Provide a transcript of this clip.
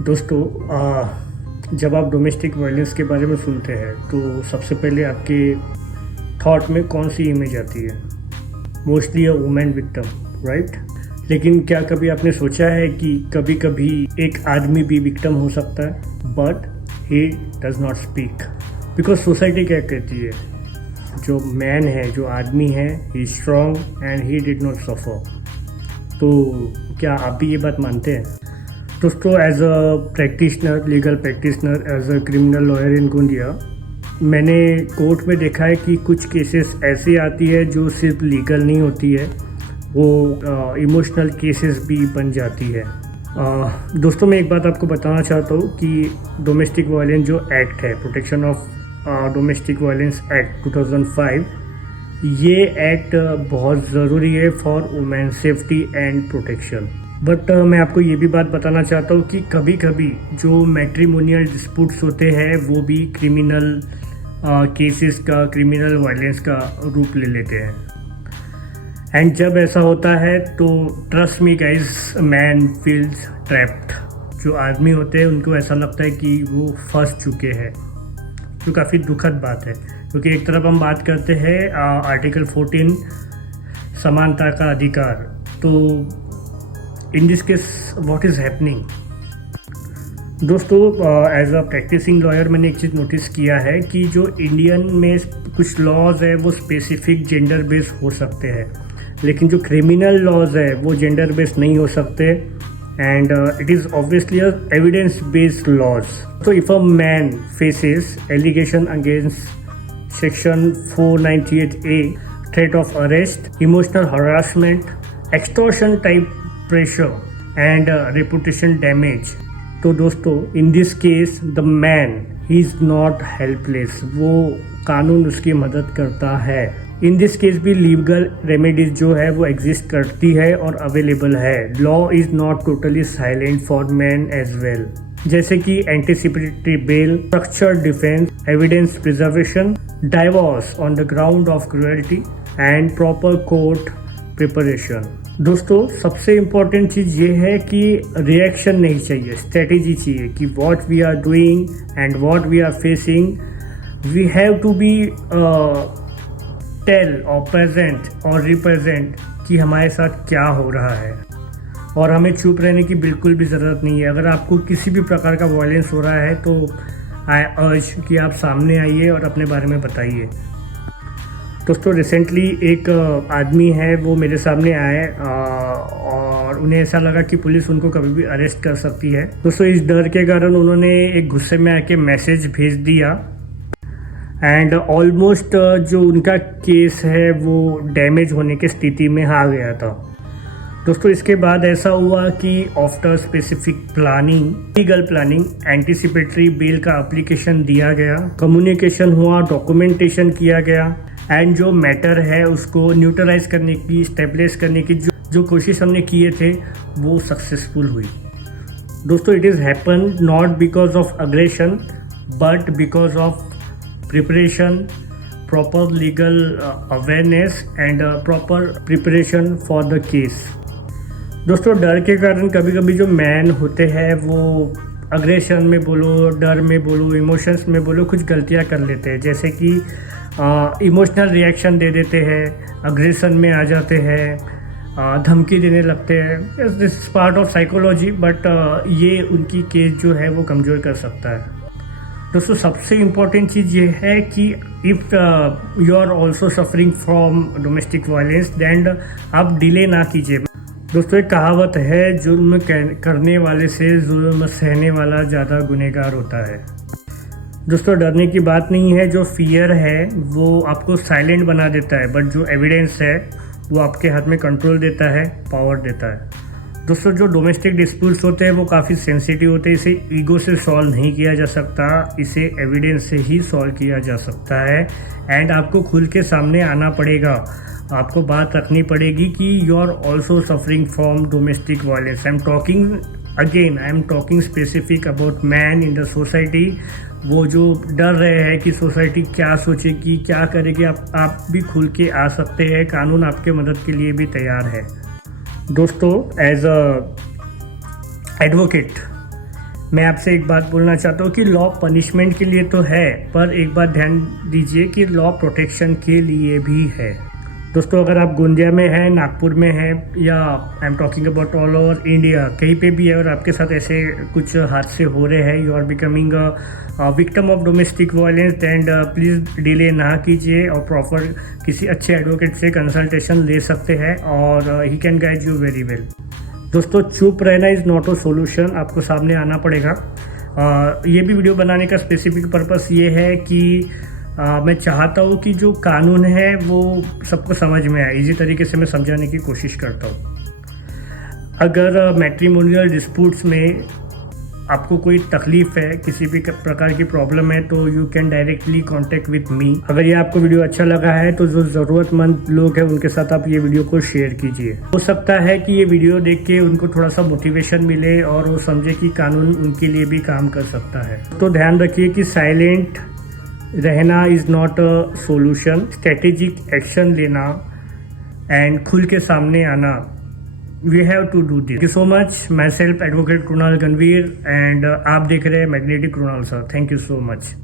दोस्तों जब आप डोमेस्टिक वायलेंस के बारे में सुनते हैं तो सबसे पहले आपके थॉट में कौन सी इमेज आती है? Mostly a women victim, right? लेकिन क्या कभी आपने सोचा है कि कभी कभी एक आदमी भी विक्टिम हो सकता है, but he does not speak? Because society क्या कहती है, जो मैन है, जो आदमी है, he strong and he did not suffer. तो क्या आप भी ये बात मानते हैं? दोस्तों, as a practitioner, legal practitioner, as a criminal lawyer in Gondia, मैंने कोर्ट में देखा है कि कुछ केसेस ऐसी आती है जो सिर्फ लीगल नहीं होती है, वो इमोशनल केसेस भी बन जाती है। दोस्तों, मैं एक बात आपको बताना चाहता हूँ कि डोमेस्टिक वायलेंस जो एक्ट है, protection of domestic violence act 2005, ये एक्ट बहुत ज़रूरी है for women safety and protection. But मैं आपको ये भी बात बताना चाहता हूँ कि कभी कभी जो मैट्रिमोनियल डिस्प्यूट्स होते हैं वो भी क्रिमिनल केसेस का, क्रिमिनल वायलेंस का रूप ले लेते हैं। एंड जब ऐसा होता है तो trust me guys, man feels trapped. जो आदमी होते हैं उनको ऐसा लगता है कि वो फंस चुके हैं, जो काफ़ी दुखद बात है। क्योंकि एक तरफ हम बात करते हैं आर्टिकल 14 समानता का अधिकार, तो इन this case what is happening? दोस्तों, एज अ प्रैक्टिसिंग लॉयर मैंने एक चीज़ नोटिस किया है कि जो इंडियन में कुछ लॉज है वो स्पेसिफिक जेंडर बेस्ड हो सकते हैं, लेकिन जो क्रिमिनल लॉज है वो जेंडर बेस्ड नहीं हो सकते। And it is obviously a evidence based laws. So if a man faces allegation against section 498A, threat of arrest, emotional harassment, extortion type pressure and reputation damage, तो दोस्तों in this case the man he is not helpless, वो कानून उसकी मदद करता है। In this case भी legal remedies जो है वो एग्जिस्ट करती है और अवेलेबल है। Law is not totally silent for man as well, जैसे कि anticipatory bail, structured defence, evidence preservation, divorce on the ground of cruelty and proper court preparation. दोस्तों, सबसे इम्पोर्टेंट चीज़ ये है कि रिएक्शन नहीं चाहिए, स्ट्रेटेजी चाहिए कि what we are doing and what we are facing, we have to be tell और प्रेजेंट और रिप्रेजेंट कि हमारे साथ क्या हो रहा है, और हमें चुप रहने की बिल्कुल भी ज़रूरत नहीं है। अगर आपको किसी भी प्रकार का वायलेंस हो रहा है तो आई अर्ज कि आप सामने आइए और अपने बारे में बताइए। दोस्तों, रिसेंटली एक आदमी है, वो मेरे सामने आए और उन्हें ऐसा लगा कि पुलिस उनको कभी भी अरेस्ट कर सकती है। दोस्तों, इस डर के कारण उन्होंने एक गुस्से में आके मैसेज भेज दिया एंड ऑलमोस्ट जो उनका केस है वो डैमेज होने की स्थिति में आ गया था। दोस्तों, इसके बाद ऐसा हुआ कि after specific planning, legal planning, anticipatory bail का एप्लीकेशन दिया गया, कम्युनिकेशन हुआ, डॉक्यूमेंटेशन किया गया एंड जो मैटर है उसको न्यूट्रलाइज करने की, स्टेबलिश करने की जो कोशिश हमने किए थे वो सक्सेसफुल हुई। दोस्तों, it is happen not because of aggression but because of preparation, proper legal awareness and proper preparation for the case। दोस्तों, डर के कारण कभी कभी जो मैन होते हैं वो अग्रेशन में बोलो, डर में बोलो, इमोशंस में बोलो, कुछ गलतियां कर लेते हैं, जैसे कि इमोशनल रिएक्शन दे देते हैं, अग्रेशन में आ जाते हैं, धमकी देने लगते हैं। This is part of psychology, but ये उनकी केस जो है वो कमज़ोर कर सकता है। दोस्तों, सबसे इम्पॉर्टेंट चीज़ ये है कि if you are also suffering from domestic violence then आप डिले ना कीजिए। दोस्तों, एक कहावत है, जुल्म करने वाले से जुल्म सहने वाला ज़्यादा गुनहगार होता है। दोस्तों, डरने की बात नहीं है, जो फियर है वो आपको साइलेंट बना देता है, बट जो एविडेंस है वो आपके हाथ में कंट्रोल देता है, पावर देता है। दोस्तों, जो डोमेस्टिक डिस्प्यूट्स होते हैं वो काफ़ी सेंसिटिव होते हैं, इसे ईगो से सॉल्व नहीं किया जा सकता, इसे एविडेंस से ही सॉल्व किया जा सकता है। एंड आपको खुल के सामने आना पड़ेगा, आपको बात रखनी पड़ेगी कि you are also suffering from domestic violence. I am talking specific about man in the society. वो जो डर रहे हैं कि सोसाइटी क्या सोचेगी, क्या करेगी, आप भी खुल के आ सकते हैं, कानून आपके मदद के लिए भी तैयार है। दोस्तों, एज अ एडवोकेट मैं आपसे एक बात बोलना चाहता हूँ कि लॉ पनिशमेंट के लिए तो है, पर एक बात ध्यान दीजिए कि लॉ प्रोटेक्शन के लिए भी है। दोस्तों, अगर आप गोंदिया में हैं, नागपुर में हैं, या आई am talking about all over India, कहीं पे भी है और आपके साथ ऐसे कुछ हादसे हो रहे हैं, you are becoming victim of domestic violence, and please delay ना कीजिए और प्रॉपर किसी अच्छे एडवोकेट से कंसल्टेशन ले सकते हैं और he can guide you very well. दोस्तों, चुप रहना इज़ नॉट अ सोल्यूशन, आपको सामने आना पड़ेगा। ये भी वीडियो बनाने का स्पेसिफिक पर्पस ये है कि मैं चाहता हूँ कि जो कानून है वो सबको समझ में आए, इजी तरीके से मैं समझाने की कोशिश करता हूँ। अगर मैट्रिमोनियल डिस्प्यूट्स में आपको कोई तकलीफ है, किसी भी प्रकार की प्रॉब्लम है, तो you can directly contact with me. अगर ये आपको वीडियो अच्छा लगा है तो जो ज़रूरतमंद लोग हैं उनके साथ आप ये वीडियो को शेयर कीजिए। हो सकता है कि ये वीडियो देख के उनको थोड़ा सा मोटिवेशन मिले और वो समझे कि कानून उनके लिए भी काम कर सकता है। तो ध्यान रखिए कि साइलेंट रहना is not a solution, strategic action लेना एंड खुल के सामने आना, we have to do this. Thank you so much. Myself advocate Krunal Ganvir, and आप देख रहे हैं magnetic Krunal sir. Thank you so much.